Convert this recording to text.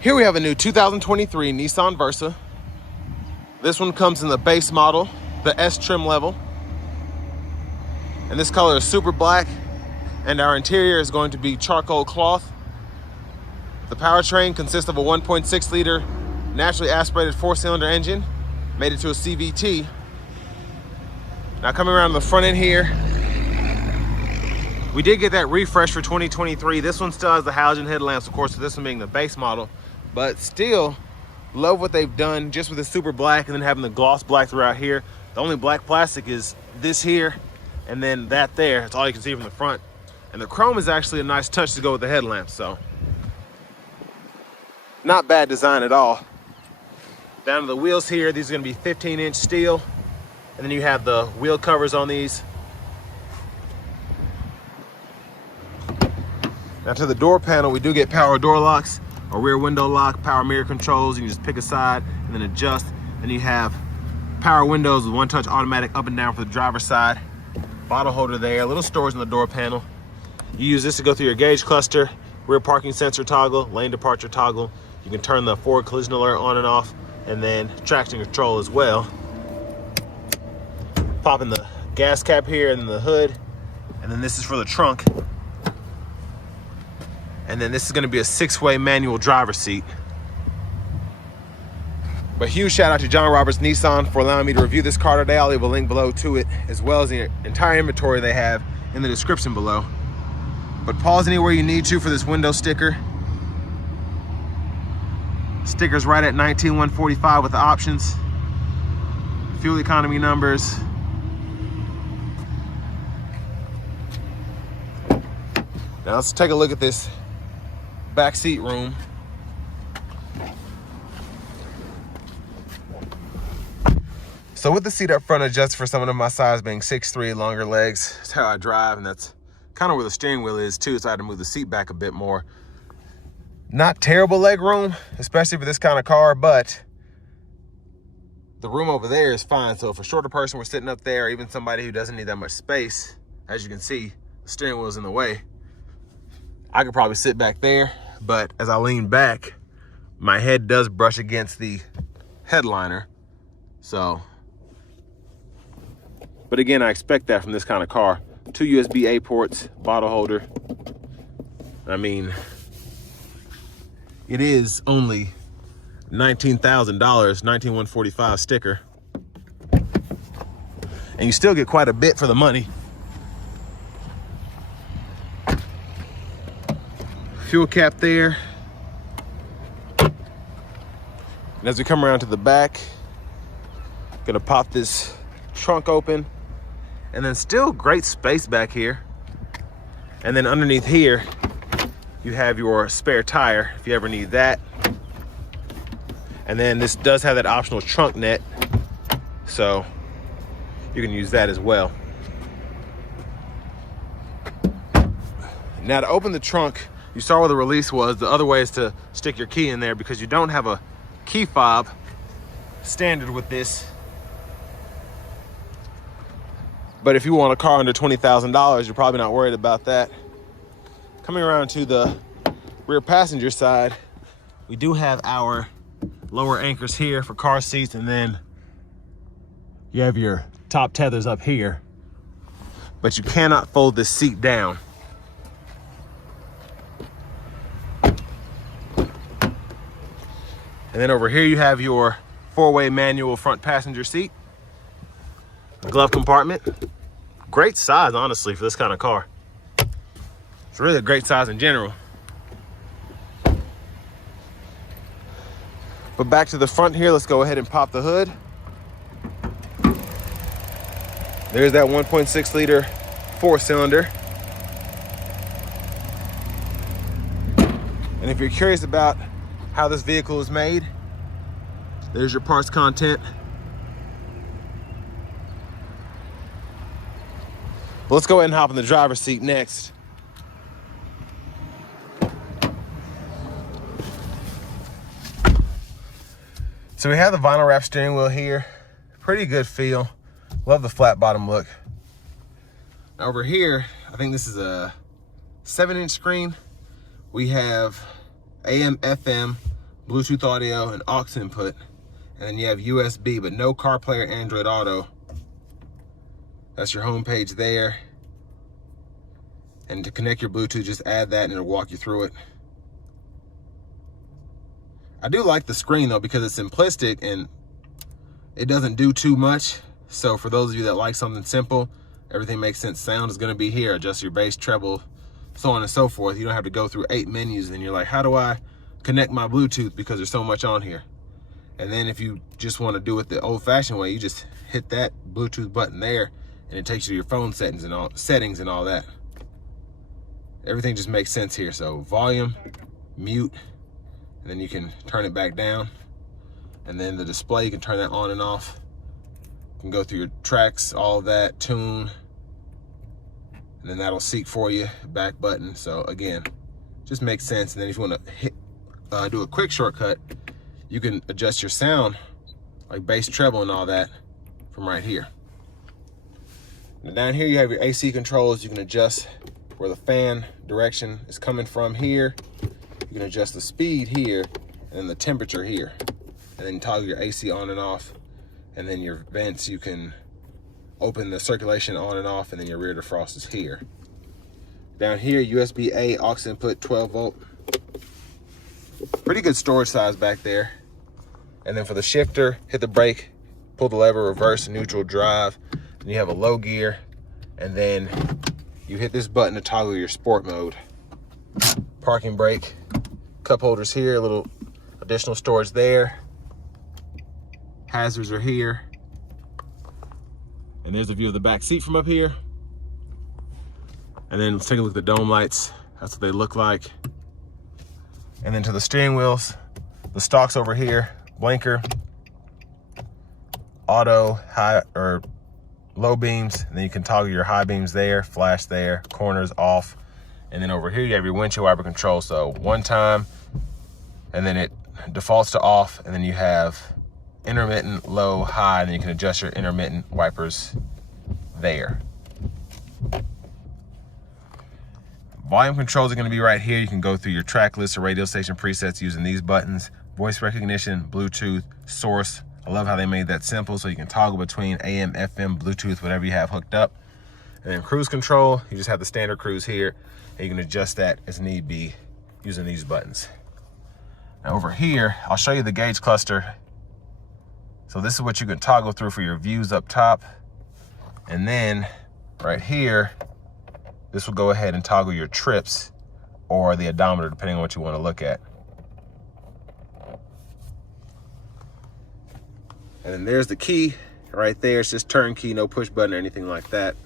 Here we have a new 2023 Nissan Versa. This one comes in the base model, the S trim level. And this color is super black, and our interior is going to be charcoal cloth. The powertrain consists of a 1.6 liter naturally aspirated 4-cylinder engine, made it to a CVT. Now coming around to the front end here, we did get that refresh for 2023. This one still has the halogen headlamps, of course, with this one being the base model, but still love what they've done just with the super black and then having the gloss black throughout here. The only black plastic is this here and then that there. That's all you can see from the front. And the chrome is actually a nice touch to go with the headlamps, so not bad design at all. Down to the wheels here, these are gonna be 15-inch steel, and then you have the wheel covers on these. Now to the door panel, we do get power door locks, a rear window lock, power mirror controls. You can just pick a side and then adjust. And you have power windows with one-touch automatic up and down for the driver's side. Bottle holder there, little storage in the door panel. You use this to go through your gauge cluster, rear parking sensor toggle, lane departure toggle. You can turn the forward collision alert on and off, and then traction control as well. Popping the gas cap here and the hood, and then this is for the trunk. And then this is gonna be a 6-way manual driver's seat. But huge shout out to John Roberts Nissan for allowing me to review this car today. I'll leave a link below to it, as well as the entire inventory they have in the description below. But pause anywhere you need to for this window sticker. Sticker's right at $19,145 with the options. Fuel economy numbers. Now let's take a look at this back seat room. So with the seat up front adjusts for someone of my size, being 6'3", longer legs. That's how I drive, and that's kind of where the steering wheel is too, so I had to move the seat back a bit more. Not terrible leg room, especially for this kind of car, but the room over there is fine. So if a shorter person were sitting up there, even somebody who doesn't need that much space, as you can see, the steering wheel is in the way. I could probably sit back there, but as I lean back, my head does brush against the headliner. So, but again, I expect that from this kind of car. 2 USB-A ports, bottle holder. I mean, it is only $19,000, $19,145 sticker. And you still get quite a bit for the money. Fuel cap there. And as we come around to the back, gonna pop this trunk open, and then still great space back here. And then underneath here, you have your spare tire if you ever need that. And then this does have that optional trunk net, so you can use that as well. Now to open the trunk, you saw where the release was. The other way is to stick your key in there because you don't have a key fob standard with this. But if you want a car under $20,000, you're probably not worried about that. Coming around to the rear passenger side, we do have our lower anchors here for car seats, and then you have your top tethers up here. But you cannot fold this seat down. And then over here you have your 4-way manual front passenger seat. Glove compartment. Great size, honestly, for this kind of car. It's really a great size in general. But back to the front here, let's go ahead and pop the hood. There's that 1.6 liter 4-cylinder. And if you're curious about how this vehicle is made, there's your parts content. But let's go ahead and hop in the driver's seat next. So we have the vinyl wrap steering wheel here. Pretty good feel. Love the flat bottom look. Over here, I think this is a 7-inch screen. We have AM, FM, Bluetooth audio, and aux input. And then you have USB, but no CarPlay or Android Auto. That's your home page there. And to connect your Bluetooth, just add that and it'll walk you through it. I do like the screen though, because it's simplistic and it doesn't do too much. So for those of you that like something simple, everything makes sense. Sound is gonna be here, adjust your bass, treble, so on and so forth. You don't have to go through 8 menus and you're like, how do I connect my Bluetooth, because there's so much on here. And then if you just wanna do it the old fashioned way, you just hit that Bluetooth button there and it takes you to your phone settings and all that. Everything just makes sense here. So volume, mute, and then you can turn it back down. And then the display, you can turn that on and off. You can go through your tracks, all of that, tune, and then that'll seek for you, back button. So again, just makes sense. And then if you wanna do a quick shortcut, you can adjust your sound, like bass, treble, and all that from right here. And down here, you have your AC controls. You can adjust where the fan direction is coming from here. You can adjust the speed here, and then the temperature here. And then toggle your AC on and off. And then your vents, you can open the circulation on and off, and then your rear defrost is here. Down here, USB-A aux input, 12 volt. Pretty good storage size back there. And then for the shifter, hit the brake, pull the lever, reverse, neutral, drive. Then you have a low gear, and then you hit this button to toggle your sport mode. Parking brake, cup holders here, a little additional storage there. Hazards are here. And there's a view of the back seat from up here. And then let's take a look at the dome lights. That's what they look like. And then to the steering wheels, the stalks over here, blinker, auto, high or low beams, and then you can toggle your high beams there, flash there, corners off. And then over here you have your windshield wiper control. So one time, and then it defaults to off, and then you have intermittent, low, high, and then you can adjust your intermittent wipers there. Volume controls are going to be right here. You can go through your track list or radio station presets using these buttons. Voice recognition, Bluetooth, source. I love how they made that simple, so you can toggle between AM, FM, Bluetooth, whatever you have hooked up. And then cruise control, you just have the standard cruise here, and you can adjust that as need be using these buttons. Now over here, I'll show you the gauge cluster. So this is what you can toggle through for your views up top. And then right here, this will go ahead and toggle your trips or the odometer, depending on what you want to look at. And then there's the key right there. It's just turnkey, no push button or anything like that.